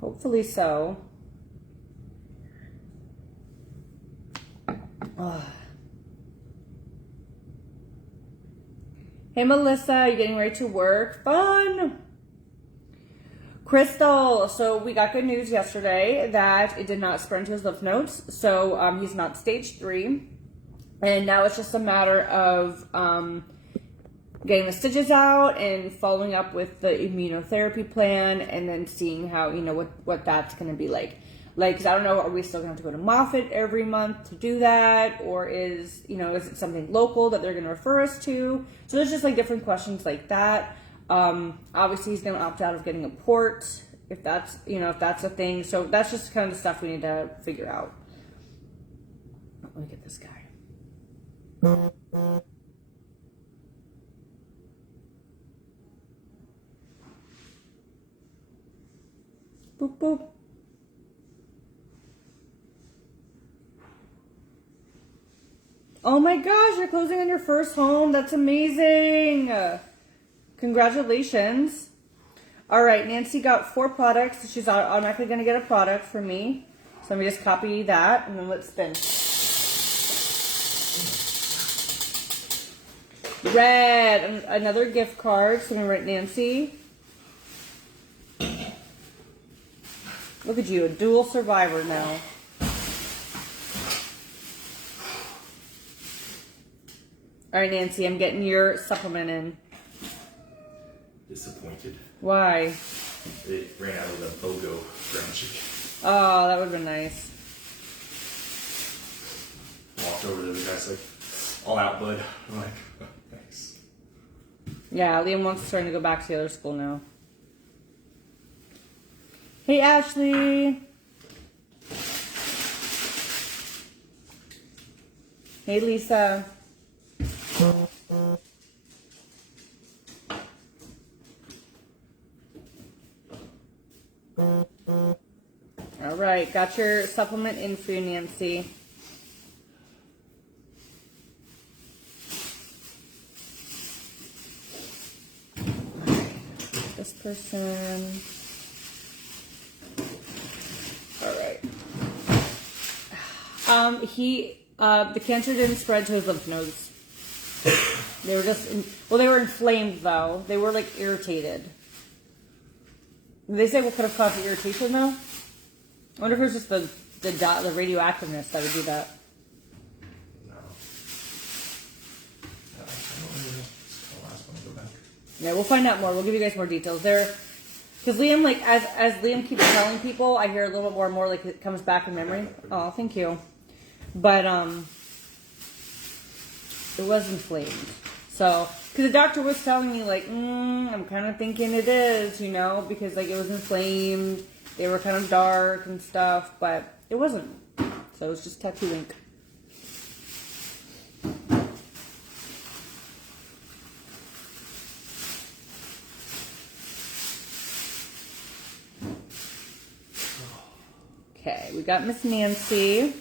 Hopefully so. Hey Melissa, you getting ready to work? Fun! Crystal, so we got good news yesterday that it did not spread into his lymph nodes. So he's not stage 3. And now it's just a matter of getting the stitches out and following up with the immunotherapy plan, and then seeing how, you know, what that's going to be like. Like, cause I don't know, are we still going to have to go to Moffitt every month to do that? Or is it something local that they're going to refer us to? So there's just like different questions like that. Obviously he's going to opt out of getting a port if that's a thing. So that's just kind of the stuff we need to figure out. Look at this guy. Boop, boop. Oh my gosh, you're closing on your first home. That's amazing. Congratulations. All right, Nancy got 4 products. She's automatically going to get a product for me. So let me just copy that, and then let's spin. Red, another gift card. So I'm going to write Nancy. Look at you, a dual survivor now. All right, Nancy, I'm getting your supplement in. Disappointed. Why? It ran out of the BOGO ground chicken. Oh, that would have been nice. Walked over to the guy's like, all out, bud. I'm like, oh, thanks. Yeah, Liam wants to start to go back to the other school now. Hey, Ashley. Hey, Lisa. All right, got your supplement in for you, Nancy. This person. All right. The cancer didn't spread to his lymph nodes. They were they were inflamed though. They were like irritated. Did they say what could have caused the irritation though? I wonder if it was just the radioactiveness that would do that. No. I don't really know. It's the last one to go back. Yeah, we'll find out more. We'll give you guys more details there. Because Liam, like, as Liam keeps telling people, I hear a little bit more and more, like, it comes back in memory. Oh, thank you. But, it was inflamed. So, because the doctor was telling me, like, I'm kind of thinking it is, because, like, it was inflamed. They were kind of dark and stuff, but it wasn't. So it was just tattoo ink. Okay, we got Miss Nancy.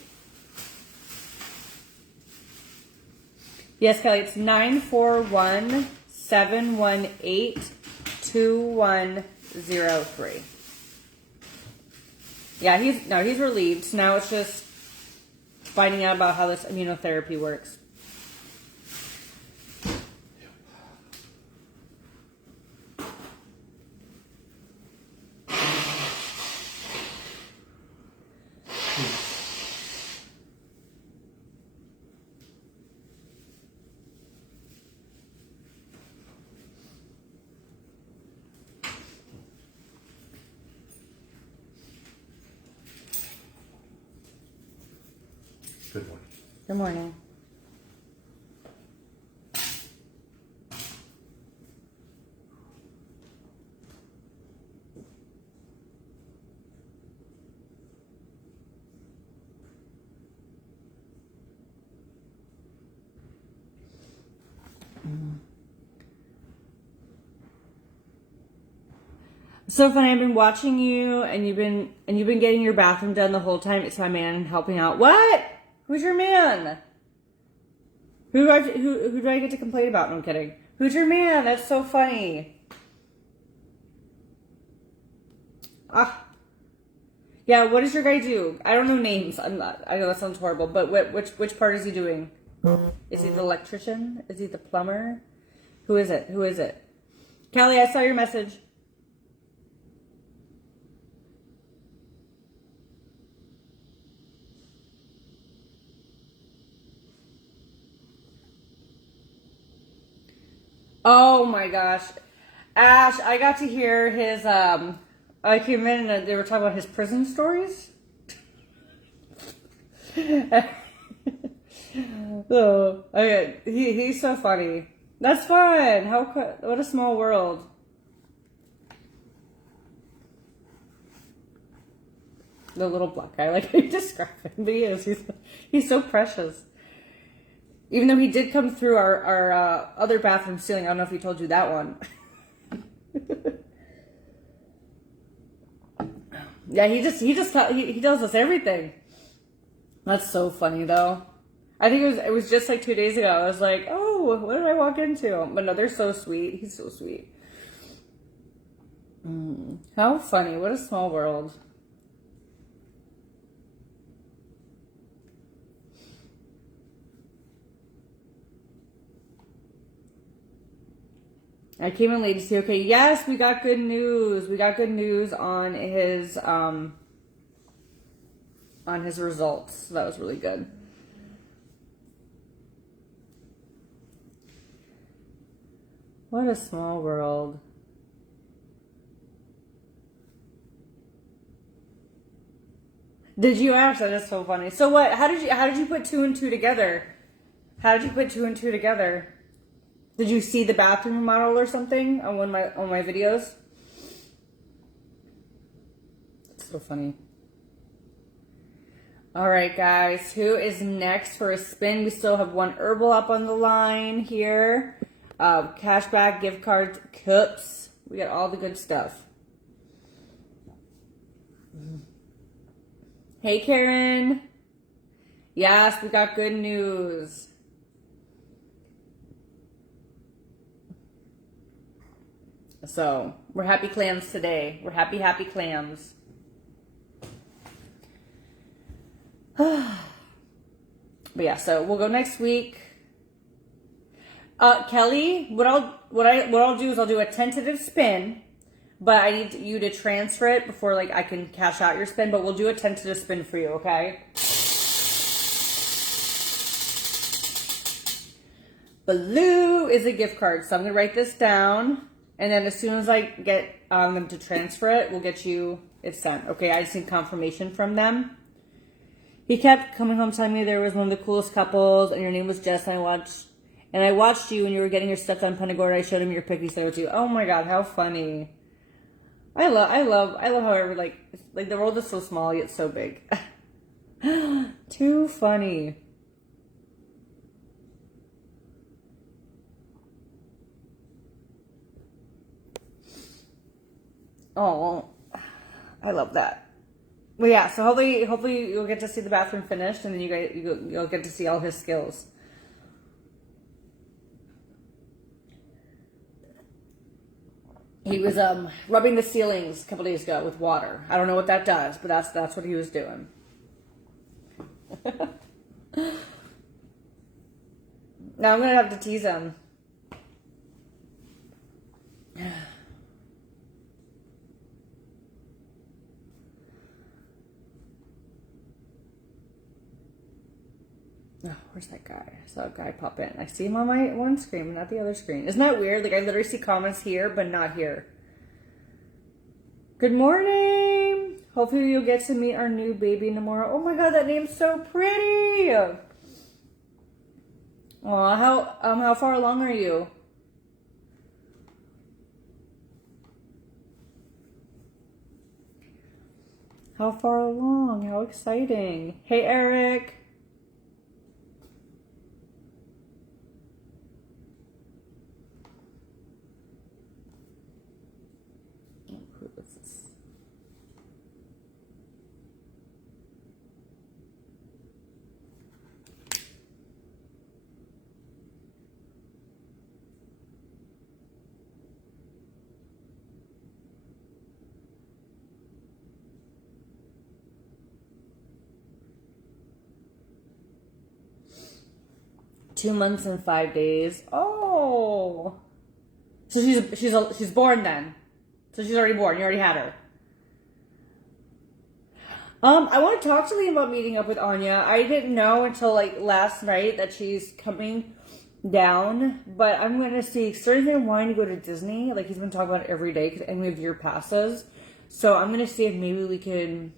Yes, Kelly, it's 941-718-2103. Yeah, he's relieved. So now it's just finding out about how this immunotherapy works. Good morning. So funny. I've been watching you, and you've been getting your bathroom done the whole time. It's my man helping out. What? Who's your man? Who do I get to complain about? No, I'm kidding. Who's your man? That's so funny. Ah, yeah. What does your guy do? I don't know names. I know that sounds horrible, but which part is he doing? Is he the electrician? Is he the plumber? Who is it? Who is it? Kelly, I saw your message. Oh my gosh. Ash, I got to hear his, I came in and they were talking about his prison stories. So, okay, he's so funny. That's fun. What a small world. The little black guy, like you describe him, but he is. He's so precious. Even though he did come through our other bathroom ceiling. I don't know if he told you that one. Yeah, he tells us everything. That's so funny though. I think it was just like 2 days ago. I was like, oh, what did I walk into? But no, they're so sweet. He's so sweet. How funny. What a small world. I came in late to see, okay, yes, we got good news. We got good news on his results. So that was really good. What a small world. Did you ask? That is so funny. So what, how did you put two and two together? How did you put two and two together? Did you see the bathroom remodel or something on one of my videos? It's so funny. All right, guys. Who is next for a spin? We still have one herbal up on the line here. Cashback, gift cards, cups. We got all the good stuff. Hey, Karen. Yes, we got good news. So, we're happy clams today. We're happy clams. But yeah, so we'll go next week. Kelly, what I'll do is I'll do a tentative spin, but I need you to transfer it before like I can cash out your spin, but we'll do a tentative spin for you, okay? Blue is a gift card, so I'm gonna write this down. And then as soon as I get them to transfer it, we'll get you it sent. Okay, I just need confirmation from them. He kept coming home telling me there was one of the coolest couples and your name was Jess, and I watched you when you were getting your stuff done Punta. I showed him your pic, he said it to you. Oh my god, how funny. I love how like the world is so small yet so big. Too funny. Oh, I love that. Well, yeah. So hopefully you'll get to see the bathroom finished, and then you'll get to see all his skills. He was rubbing the ceilings a couple days ago with water. I don't know what that does, but that's what he was doing. Now I'm gonna have to tease him. Oh, where's that guy? I saw a guy pop in. I see him on my one screen, but not the other screen. Isn't that weird? Like, I literally see comments here, but not here. Good morning! Hopefully you'll get to meet our new baby tomorrow. Oh my god, that name's so pretty! Aw, how far along are you? How far along? How exciting. Hey, Eric. Oh, who is this? Two months and 5 days. Oh, so she's born then. So she's already born. You already had her. I want to talk to Liam about meeting up with Anya. I didn't know until like last night that she's coming down, but I'm going to see. Starting him wanting to go to Disney. Like he's been talking about it every day and we have year passes. So I'm going to see if maybe we can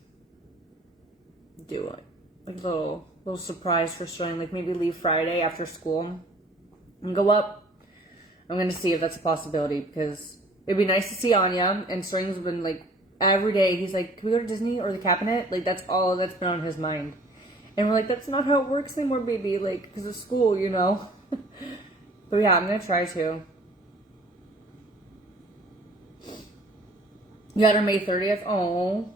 do it, like a little surprise for Sterling, like maybe leave Friday after school and go up. I'm going to see if that's a possibility because it'd be nice to see Anya, and Sterling's been like every day he's like, can we go to Disney or the cabinet? Like that's all that's been on his mind. And we're like, that's not how it works anymore, baby, like because of school, you know. But yeah, I'm going to try to. You had her May 30th? Oh.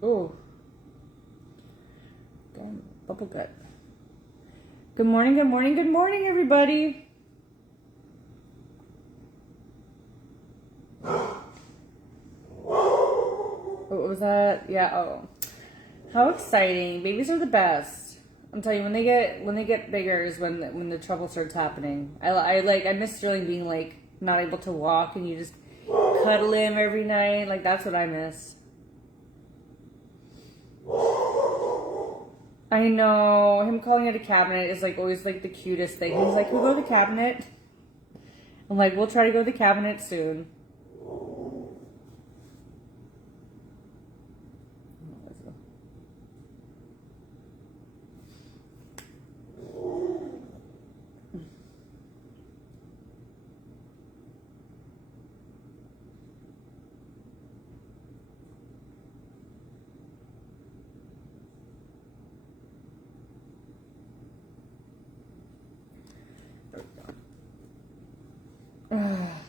Oh, damn, bubble gut. Good morning, good morning, good morning, everybody. What was that? Yeah. Oh, how exciting! Babies are the best. I'm telling you, when they get bigger is when the trouble starts happening. I miss Sterling being like not able to walk and you just cuddle him every night. Like that's what I miss. I know, him calling it a cabinet is like always like the cutest thing. He's like, we'll go to the cabinet. I'm like, we'll try to go to the cabinet soon.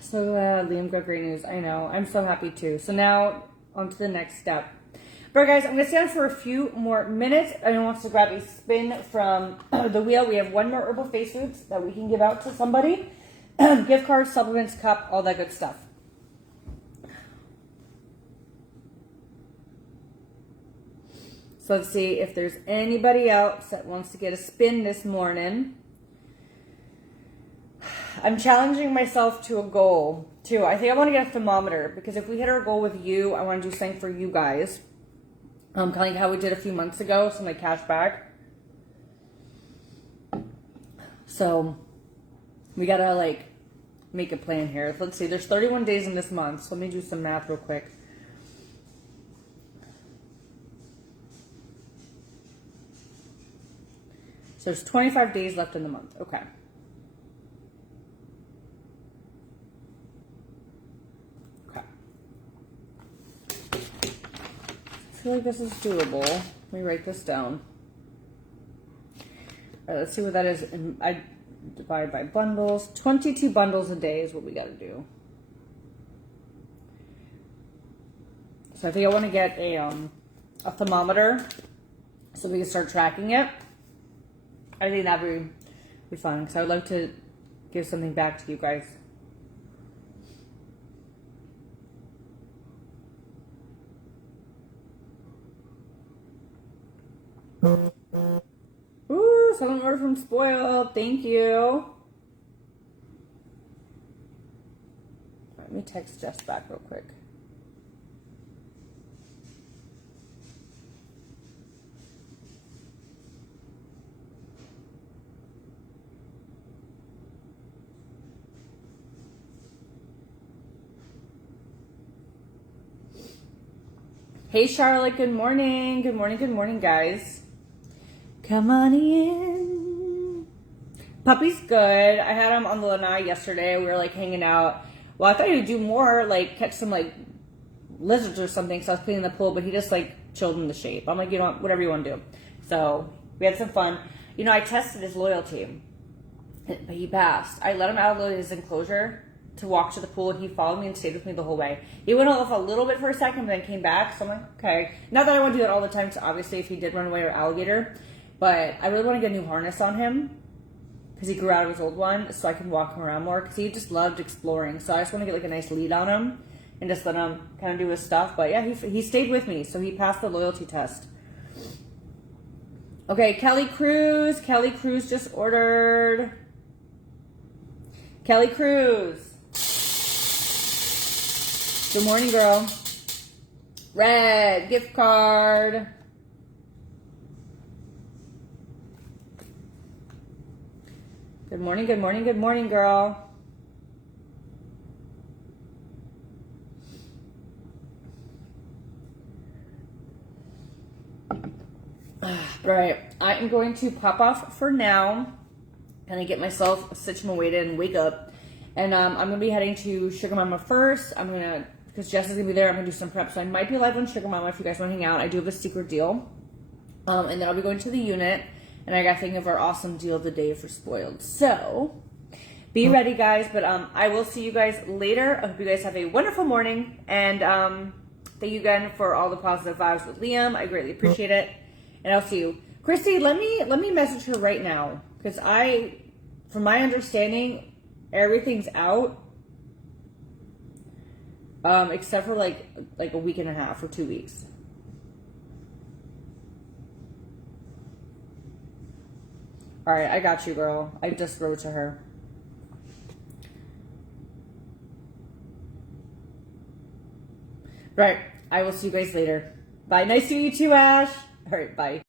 So glad Liam got great news. I know. I'm so happy too. So now on to the next step. But guys, I'm going to stay on for a few more minutes. Anyone wants to grab a spin from the wheel? We have one more herbal face foods that we can give out to somebody. Gift cards, supplements, cup, all that good stuff. So let's see if there's anybody else that wants to get a spin this morning. I'm challenging myself to a goal, too. I think I want to get a thermometer, because if we hit our goal with you, I want to do something for you guys. Kind of like how we did a few months ago, some like cash back. So, we got to like make a plan here. So let's see, there's 31 days in this month, so let me do some math real quick. So there's 25 days left in the month. Okay. I feel like this is doable. Let me write this down. All right, let's see what that is. I divide by bundles. 22 bundles a day is what we got to do. So I think I want to get a thermometer so we can start tracking it. I think that would be fun because I would love to give something back to you guys. Ooh, someone ordered from Spoiled. Thank you. Let me text Jess back real quick. Hey, Charlotte. Good morning. Good morning. Good morning, guys. Come on in. Puppy's good. I had him on the lanai yesterday. We were like hanging out. Well, I thought he'd do more, like catch some like lizards or something. So I was cleaning the pool, but he just like chilled in the shape. I'm like, you know, whatever you want to do. So we had some fun. You know, I tested his loyalty, but he passed. I let him out of his enclosure to walk to the pool, and he followed me and stayed with me the whole way. He went off a little bit for a second, but then came back. So I'm like, okay. Not that I want to do that all the time. So obviously, if he did run away or alligator, but I really want to get a new harness on him because he grew out of his old one, so I can walk him around more. Because he just loved exploring. So I just want to get like a nice lead on him and just let him kind of do his stuff. But yeah, he stayed with me, so he passed the loyalty test. Okay, Kelly Cruz. Kelly Cruz just ordered. Kelly Cruz. Good morning, girl. Red gift card. Good morning, good morning, good morning, girl. Right, I am going to pop off for now. Kind of get myself situated and wake up. And I'm going to be heading to Sugar Mama first. I'm going to, because Jess is going to be there, I'm going to do some prep. So I might be live on Sugar Mama if you guys want to hang out. I do have a secret deal. And then I'll be going to the unit. And I got to think of our awesome deal of the day for Spoiled. So be ready, guys. But I will see you guys later. I hope you guys have a wonderful morning. And thank you again for all the positive vibes with Liam. I greatly appreciate it. And I'll see you. Christy, let me message her right now. Because from my understanding, everything's out. Except for like a week and a half or 2 weeks. All right, I got you, girl. I just wrote to her. Right, I will see you guys later. Bye. Nice to meet you, Ash. All right, bye.